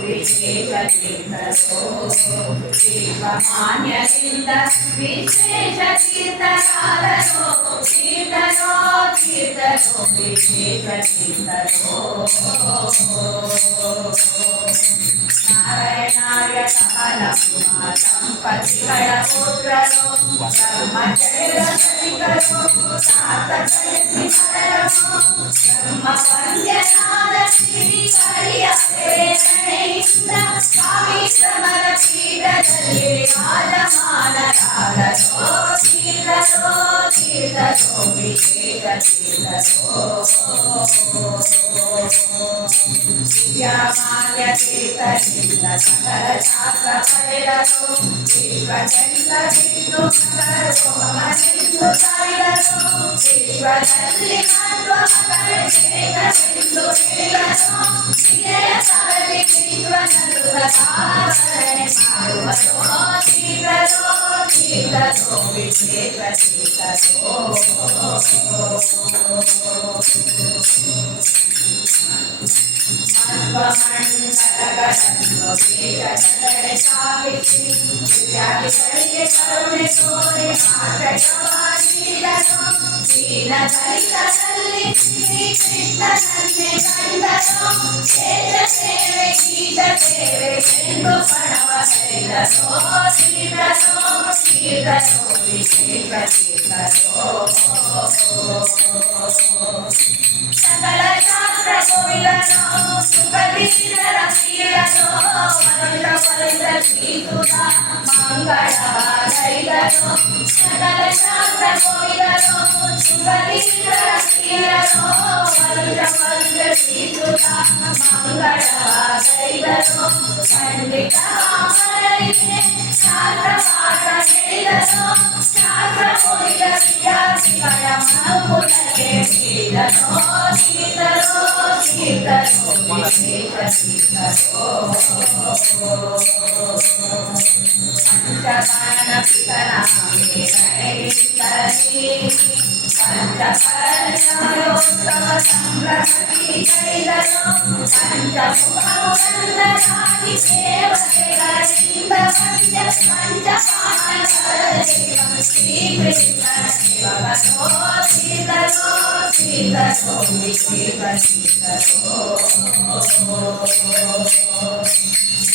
विशेषतीर्थो दीपमान्यतीर्थ विशेषतीर्थसाधनो कीर्तनो कीर्तनो विशेषतीर्थो नारायणाय कालकुमारं पतिकळपुत्रनो ब्रह्मचर्यसरिकरो सातकर्मिहरनो ब्रह्मपन्द्यनादश्रीहरियवेदनैन्द्र स्वामीश्रमरपीठದಲ್ಲಿ विराजमानराधनो कीर्तनो कीर्तनो विशेषतीर्थो विद्यामान्यतीर्थलिङ्ग सकलशास्त्रपरिरतो विश्वचन्द्रविष्णु सकलसोमनिन्दुतैलतो विश्वದಲ್ಲಿ ಮಧ್ವಮಕರಶೇಖರಸಿಂಧು ಹೇಳतो ವಿಜಯಸರದಿ ವಿಶ್ವನಲ್ಲುರಸಾರಣೆ ಮಾಡುವತೋ ತೀರ್ಥೋ ತೀರ್ಥೋ ವಿಶೇಷತೀರ್ಥೋ ಮಧ್ವಮಂಡಲಗಳನ್ನು ವೇದಗಳೇ ಸ್ಥಾಪಿಸಿ ವಿದ್ಯಾರ್ಥಿಗಳಿಗೆ ಕರುಣೆ ತೋರಿ ಆಶ್ರಯವಾಗಿರಲು ದೀನದಲಿತರಲ್ಲಿ ಶ್ರೀಕೃಷ್ಣನನ್ನೇ ಕಂಡನು ವೇದ ಸೇವೆ ಗೀತ ಸೇವೆ ಎಂದು ಪಣವರಿದನು ತೀರ್ಥನೋ ತೀರ್ಥನೋ ವಿಶೇಷ ತೀರ್ಥನೋ ಸಕಲ ಶಾಸ್ತ್ರ ಗೋವಿಂದನೋ ಸುಖದೀರರ ಪೀಡನೋ ಮನುಷ್ಯ ಫಲಿತ ಶ್ರೀಸುತ ಮಂಗಳವಾದೈದನೋ ಸಕಲ ಶಾಸ್ತ್ರ ಗೋವಿಂದನೋ ಸುಖದೀರರ ಪೀಡನೋ ಮನುಷ್ಯ ಫಲಿತ ಶ್ರೀಸುತ ಮಂಗಳವಾದೈದನೋ ಖಂಡಿತ ಮಾಮರಿಗೆ ಶಾಸ್ತ್ರ ಪಾಠ ಹೇಳಿದನೋ ಶಾಸ್ತ್ರ ಓದಿದ ವಿದ್ಯಾರ್ಥಿಗಳ ಮನಪುಟಕ್ಕೆ ನೀಡನೋ ತೀರ್ಥನೋ ತೀರ್ಥನೋ ವಿಶೇಷತೀರ್ಥನೋ ಪಂಚಕರ್ಣ ಪಿತರಾಮೇ ಗಣೇಶರಿ ಪಂಚಕರ್ಣಯೋತ್ತಮ ಸಂಗ್ರಹಿ ಕೈಲನೋ ಪಂಚಮುಖಮುಖಂಡನಾದಿ ಸೇವತೆಗಳಿಂದ ಪಂಚಪಾಂಡವರದೇವ ಶ್ರೀಕೃಷ್ಣನ ಶಿವಗನೋ ತೀರ್ಥನೋ ತೀರ್ಥನೋ ವಿಶೇಷತೀರ್ಥನೋ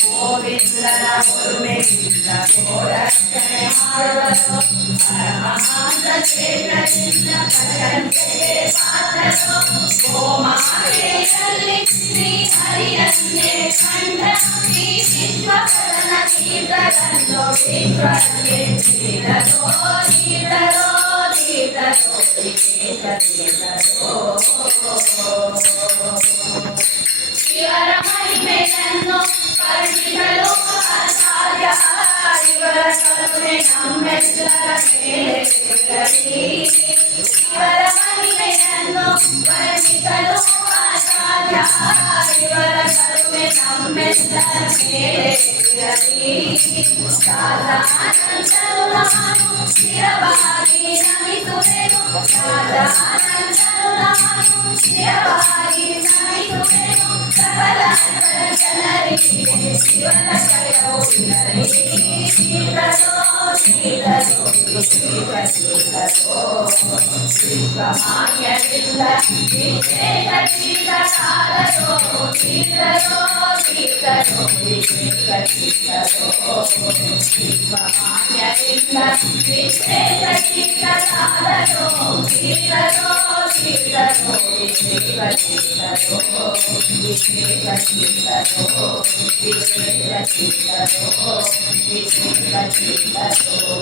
ಗೋವಿಂದನ ಉರ್ಮೆಯಿಂದ ಗೋರಕ್ಷಣೆ ಮಾಡುವನು ಪರಮಹಂಸ ಶ್ರೇಷ್ಠದಿಂದ ಭಜಂತೆಗೆ ಪಾತ್ರನು ಗೋಮಾತೆಯಲ್ಲಿ ಶ್ರೀ ಹರಿಯನ್ನೇ ಕಂಡ ಶ್ರೀ ವಿಶ್ವಕರನ ತೀರ್ಥರನ್ನು ವಿಶ್ವಕ್ಕೆ ತೀರನೋ ತೀರನೋ ತೀರನೋ ವಿಶೇಷತೀರ್ಥನೋ ಇವರ ಮಹಿಮೆಯನ್ನು ವರ್ಣಿಸಲು ಅಸಾಧ್ಯ ಇವರ ಕರುಣೆ ನಮ್ಮೆಲ್ಲರ ಮೇಲೆ ಇರಲಿ ಇವರ ಮಹಿಮೆಯನ್ನು ವರ್ಣಿಸಲು ಅಸಾಧ್ಯ ಇವರ ಕರುಣೆ ನಮ್ಮೆಲ್ಲರ ಮೇಲೆ ಇರಲಿ ದಾದಾನಂದರು ನಾನು ಸ್ಥಿರವಾಗಿ ನಮಿಸುವೆನು ದಾದಾನಂದರು ನಾನು ಸ್ಥಿರವಾಗಿ ನಮಿಸುವೆನು ಸಕಲ ಜನರಿಗೆ ಶಿವನ ಜಯವು ಇರಲಿ ತೀರ್ಥನೋ ತೀರ್ಥನೋ ವಿಶೇಷತೀರ್ಥನೋ ವಿಶ್ವಮಾನ್ಯರಿಂದ ವಿಶೇಷ ತೀರ್ಥಸಾಧನೋ ತೀರ್ಥನೋ ತೀರ್ಥನೋ ವಿಶೇಷತೀರ್ಥನೋ ವಿಶ್ವಮಾನ್ಯರಿಂದ ವಿಶೇಷ ತೀರ್ಥಸಾಧನೋ ತೀರ್ಥನೋ ತೀರ್ಥನೋ ವಿಶೇಷತೀರ್ಥನೋ ವಿಶೇಷತೀರ್ಥನೋ ವಿಶೇಷತೀರ್ಥನೋ ವಿಶೇಷತೀರ್ಥನೋ